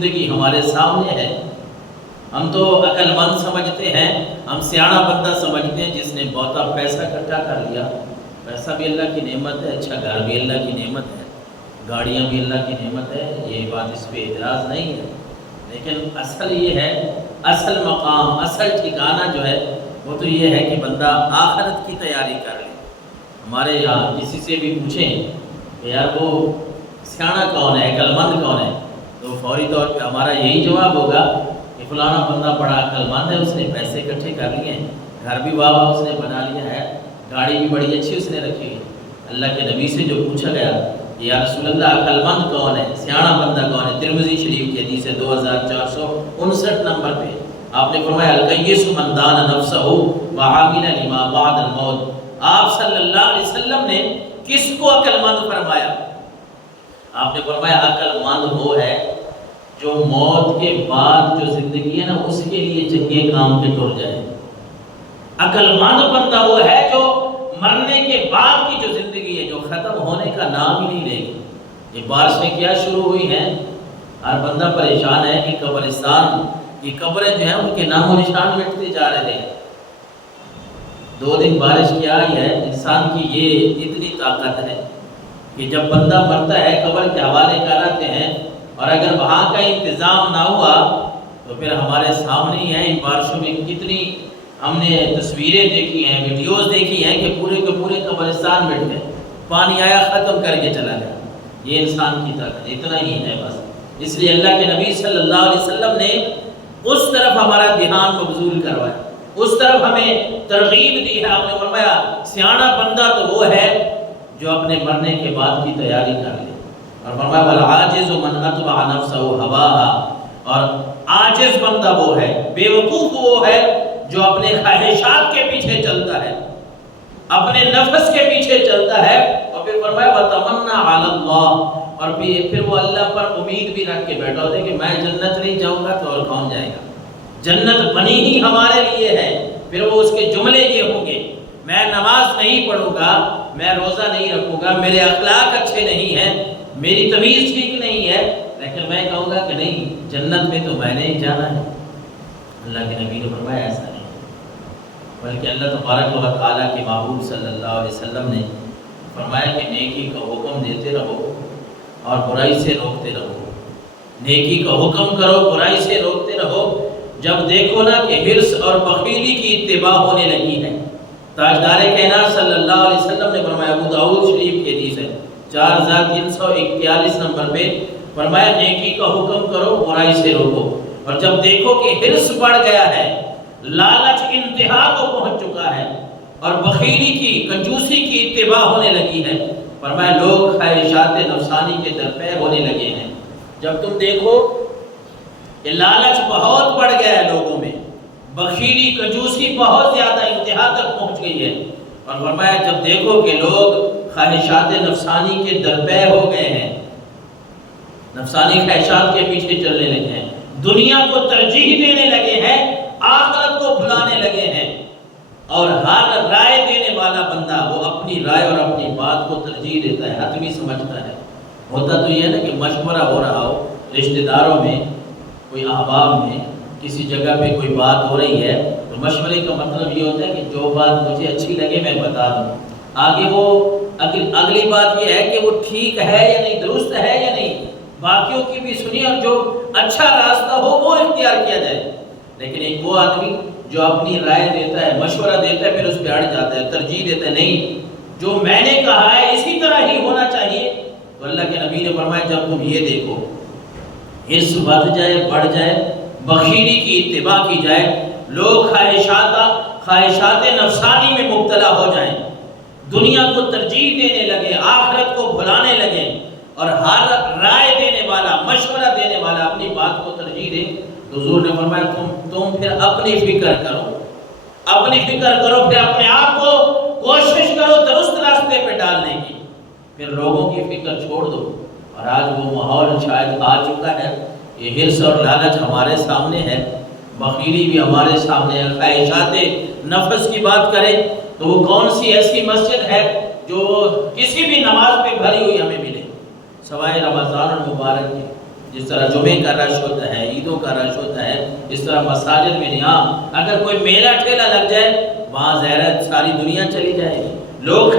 زندگی ہمارے سامنے ہے. ہم تو عقل مند سمجھتے ہیں، ہم سیاڑا بندہ سمجھتے ہیں جس نے بہت پیسہ اکٹھا کر لیا. پیسہ بھی اللہ کی نعمت ہے، اچھا گھر بھی اللہ کی نعمت ہے، گاڑیاں بھی اللہ کی نعمت ہے، یہ بات اس پہ اعتراض نہیں ہے. لیکن اصل یہ ہے، اصل مقام، اصل ٹھکانہ جو ہے وہ تو یہ ہے کہ بندہ آخرت کی تیاری کر لے. ہمارے یہاں کسی سے بھی پوچھیں کہ یار وہ سیاڑا کون ہے، عقل مند کون ہے، تو فوری طور پہ ہمارا یہی جواب ہوگا کہ فلانا بندہ بڑا عقل مند ہے، اس نے پیسے اکٹھے کر لیے ہیں، گھر بھی واہ واہ اس نے بنا لیا ہے، گاڑی بھی بڑی اچھی اس نے رکھی ہے. اللہ کے نبی سے جو پوچھا گیا کہ یا رسول اللہ عقل مند کون ہے، سیاڑا بندہ کون ہے، ترمذی شریف کی حدیث ہے 2459 نمبر پہ آپ نے فرمایا القیس من دان نفسہ وعامل لما بعد الموت. آپ صلی اللہ علیہ وسلم نے کس کو عقل مند فرمایا؟ آپ نے فرمایا عقل مند وہ ہے جو موت کے بعد جو زندگی ہے نا اس کے لیے چنگے کام پہ ٹر جائے. عقل مند بندہ وہ ہے جو مرنے کے بعد کی جو زندگی ہے جو ختم ہونے کا نام ہی نہیں لے گی. یہ بارشیں کیا شروع ہوئی ہیں، ہر بندہ پریشان ہے کہ قبرستان کی قبریں جو ہیں ان کے نام و نشان مٹتے جا رہے ہیں. 2 دن بارش کیا آئی ہے، انسان کی یہ اتنی طاقت ہے کہ جب بندہ مرتا ہے قبر کے حوالے کراتے ہیں، اور اگر وہاں کا انتظام نہ ہوا تو پھر ہمارے سامنے ہی ہیں. ان بارشوں میں کتنی ہم نے تصویریں دیکھی ہیں، ویڈیوز دیکھی ہیں کہ پورے کے پورے قبرستان مٹ گئے، پانی آیا ختم کر کے چلا گیا. یہ انسان کی طاقت اتنا ہی ہے بس. اس لیے اللہ کے نبی صلی اللہ علیہ وسلم نے اس طرف ہمارا دھیان مبذول کروایا، اس طرف ہمیں ترغیب دی ہے. آپ نے فرمایا سیاڑا بندہ تو وہ ہے جو اپنے مرنے کے بعد کی تیاری کر لے. اور فرمایا والعاجز من اتبع نفسہ ہواہا، اور عاجز بندہ وہ ہے، بے وقوف وہ ہے جو اپنے خواہشات کے پیچھے چلتا ہے، اپنے نفس کے پیچھے چلتا ہے. اور پھر فرمایا وتمنى علی اللہ، اور پھر وہ اللہ پر امید بھی رکھ کے بیٹھا ہوتا ہے کہ میں جنت نہیں جاؤں گا تو اور کون جائے گا، جنت بنی ہی ہمارے لیے ہے. پھر وہ اس کے جملے یہ ہوں گے میں نماز نہیں پڑھوں گا، میں روزہ نہیں رکھوں گا، میرے اخلاق اچھے نہیں ہیں، میری تمیز ٹھیک نہیں ہے، لیکن میں کہوں گا کہ نہیں جنت میں تو میں نے ہی جانا ہے. اللہ کے نبی نے فرمایا ایسا نہیں، بلکہ اللہ تبارک و تعالیٰ کے محبوب صلی اللہ علیہ وسلم نے فرمایا کہ نیکی کا حکم دیتے رہو اور برائی سے روکتے رہو. نیکی کا حکم کرو، برائی سے روکتے رہو. جب دیکھو نا کہ حرص اور بخیلی کی اتباع ہونے لگی ہے. تاجدار کائنات صلی اللہ علیہ وسلم نے فرمایا، ابو داؤد شریف کی حدیث ہے 4341 نمبر پہ فرمایا نیکی کا حکم کرو، برائی سے روکو. اور جب دیکھو کہ حرص بڑھ گیا ہے، لالچ انتہا کو پہنچ چکا ہے، اور بخیلی کی، کنجوسی کی اتباع ہونے لگی ہے، فرمایا لوگ خواہشات نفسانی کے درپے ہونے لگے ہیں. جب تم دیکھو کہ لالچ بہت بڑھ گیا ہے لوگوں میں، بخیلی کنجوسی بہت زیادہ انتہا تک پہنچ گئی ہے، اور فرمایا جب دیکھو کہ لوگ خواہشات نفسانی کے درپے ہو گئے ہیں، نفسانی خواہشات کے پیچھے چلنے لگے ہیں، دنیا کو ترجیح دینے لگے ہیں، آخرت کو بھلانے لگے ہیں، اور ہر رائے دینے والا بندہ وہ اپنی رائے اور اپنی بات کو ترجیح دیتا ہے، حتمی سمجھتا ہے. ہوتا تو یہ ہے نا کہ مشورہ ہو رہا ہو رشتہ داروں میں، کوئی احباب میں، کسی جگہ پہ کوئی بات ہو رہی ہے تو مشورے کا مطلب یہ ہوتا ہے کہ جو بات مجھے اچھی لگے میں بتا دوں. آگے وہ اگلی بات یہ ہے کہ وہ ٹھیک ہے یا نہیں، درست ہے یا نہیں، باقیوں کی بھی سنی اور جو اچھا راستہ ہو وہ اختیار کیا جائے. لیکن ایک وہ آدمی جو اپنی رائے دیتا ہے، مشورہ دیتا ہے، پھر اس پہ اڑ جاتا ہے، ترجیح دیتا ہے، نہیں جو میں نے کہا ہے اسی طرح ہی ہونا چاہیے. تو اللہ کے نبی نے فرمایا جب تم یہ دیکھو حرص بڑھ جائے، بڑھ جائے، بخیلی کی اتباع کی جائے، لوگ خواہشات نفسانی میں مبتلا ہو جائیں، دنیا کو ترجیح دینے لگے، آخرت کو بھلانے لگے، اور ہر رائے دینے والا، مشورہ دینے والا اپنی بات کو ترجیح دے، تو حضور نے فرمایا تم پھر اپنی فکر کرو، اپنی فکر کرو، پھر اپنے آپ کو کوشش کرو درست راستے پہ ڈالنے کی، پھر لوگوں کی فکر چھوڑ دو. اور آج وہ ماحول شاید آ چکا ہے، یہ حرص اور لالچ ہمارے سامنے ہے، بخیلی بھی ہمارے سامنے ہے. خواہشات نفس کی بات کریں تو وہ کون سی ایسی مسجد ہے جو کسی بھی نماز پہ بھری ہوئی ہمیں ملے سوائے رمضان المبارک کے؟ جس طرح جمعے کا رش ہوتا ہے، عیدوں کا رش ہوتا ہے، اس طرح مساجد میں نہیں، اگر کوئی میلہ ٹھیلا لگ جائے وہاں ظاہر ہے ساری دنیا چلی جائے گی۔ لوگ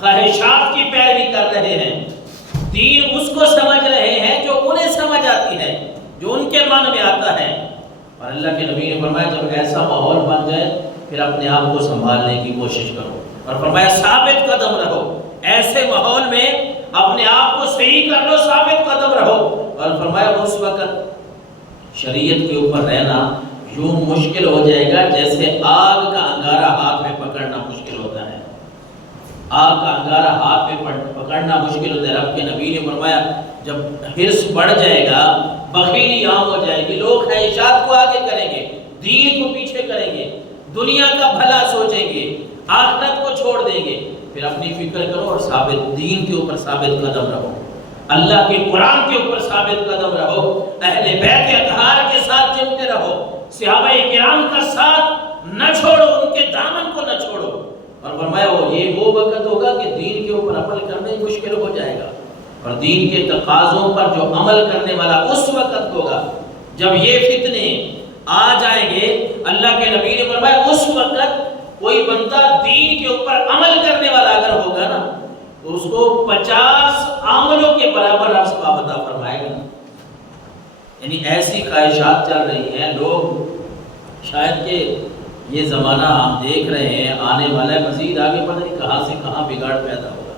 خواہشات کی پیروی کر رہے ہیں، دین اس کو سمجھ رہے ہیں جو انہیں سمجھ آتی ہے، جو ان کے من میں آتا ہے۔ اور اللہ کے نبی نے فرمایا جب ایسا ماحول بن جائے پھر اپنے آپ کو سنبھالنے کی کوشش کرو، اور فرمایا ثابت قدم رہو، ایسے ماحول میں اپنے آپ کو صحیح کر لو، ثابت قدم رہو۔ اور فرمایا اس وقت شریعت کے اوپر رہنا یوں مشکل ہو جائے گا جیسے آگ کا انگارہ ہاتھ میں پکڑنا مشکل ہوتا ہے۔ آگ کا انگارہ ہاتھ میں پکڑنا مشکل ہوتا ہے۔ رب کے نبی نے فرمایا جب حرص بڑھ جائے گا، بخیلی عام ہو جائے گی، لوگ خواہشات کو آگے کریں گے، دین کو پیچھے کریں گے، دنیا کا بھلا سوچیں گے، آخرت کو چھوڑ دیں گے، پھر اپنی فکر کرو اور ثابت دین کے اوپر ثابت قدم رہو، اللہ کے قرآن کے اوپر ثابت قدم رہو، اہل بیت اطہار کے ساتھ چمٹے رہو، صحابہ کرام کا ساتھ نہ چھوڑو، ان کے دامن کو نہ چھوڑو۔ اور فرمایا یہ وہ وقت ہوگا کہ دین کے اوپر عمل کرنا ہی مشکل ہو جائے گا، اور دین کے تقاضوں پر جو عمل کرنے والا اس وقت ہوگا جب یہ فتنے آ جائیں گے۔ اللہ کے نبی نے فرمایا اس وقت کوئی بندہ دین کے اوپر عمل کرنے والا اگر ہوگا نا تو اس کو 50 عاملوں کے برابر رب ثواب عطا فرمائے گا۔ یعنی ایسی خواہشات چل رہی ہیں، لوگ شاید کہ یہ زمانہ ہم دیکھ رہے ہیں آنے والا ہے، مزید آگے پتہ نہیں کہاں سے کہاں بگاڑ پیدا ہوگا۔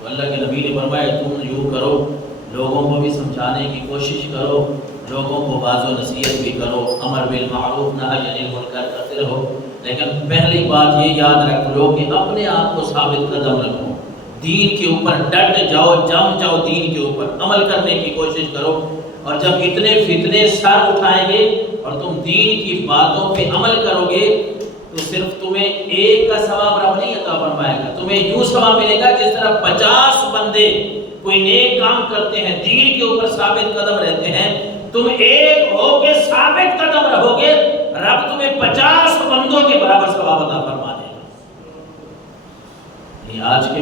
تو اللہ کے نبی نے فرمایا تم یوں کرو، لوگوں کو بھی سمجھانے کی کوشش کرو، لوگوں کو واعظ و نصیحت بھی کرو، امر بالمعروف نہی عن المنکر کرتے رہو، لیکن پہلی بات یہ یاد رکھ لو کہ اپنے آپ کو ثابت قدم رکھو، دین کے اوپر ڈٹ جاؤ، جم جاؤ، دین کے اوپر عمل کرنے کی کوشش کرو۔ اور جب اتنے فتنے سر اٹھائیں گے اور تم دین کی باتوں پہ عمل کرو گے تو صرف تمہیں ایک کا ثواب رب نہیں عطا فرمائے گا، تمہیں یوں ثواب ملے گا جس طرح 50 بندے کوئی نیک کام کرتے ہیں، دین کے اوپر ثابت قدم رہتے ہیں، تم ایک ہو کے ثابت قدم رہو گے، رب تمہیں 50 بندوں کے برابر ثواب عطا فرما دے گا۔ یہ آج کے